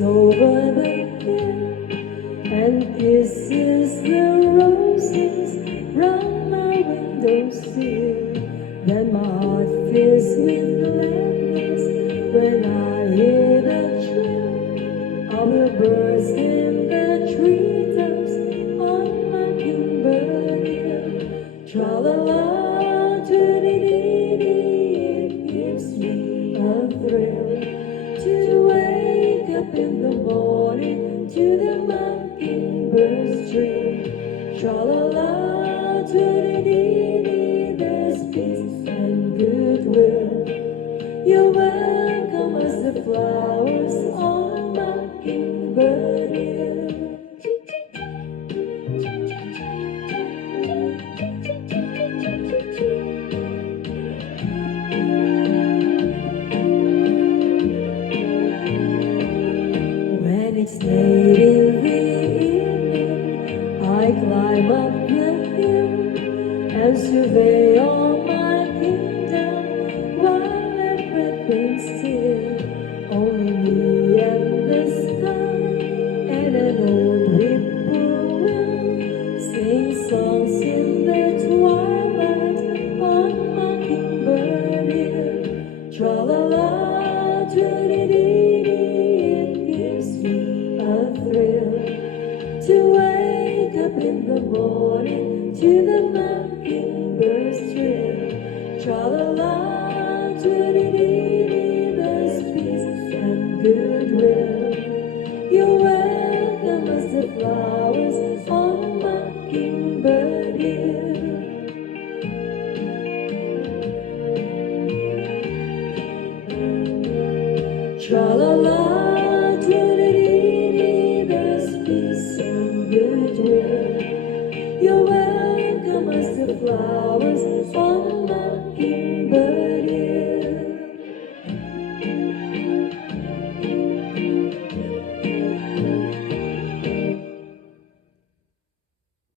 over the hill and kisses the roses round my windowsill. Then my heart fills with gladness when I hear the trill of the birds in the treetops on Mockingbird Hill. Tra-la-la, doo-dee-dee-dee, it gives me a thrill to wake up in the morning to the mockingbird's trill. Tra-la-la, doo-dee-dee-dee, there's peace and goodwill. You're welcome as the flowers on Mockingbird Hill. When it's late in the evening, I climb up the hill and survey all my kingdom while everything's still. Only me and the sky and an old whippoorwill sing songs in the twilight on Mockingbird Hill. Tra-la-la, doo-dee-dee-dee, it gives me a thrill to wake up in the morning to the mockingbird's trill. Tra-la-la, doo-dee-dee-dee, there's peace and goodwill. You're welcome as the flowers on Mockingbird Hill. Tra-la-la, doo-dee-dee-dee, there's peace and goodwill. You're welcome as the flowers on Mockingbird Hill.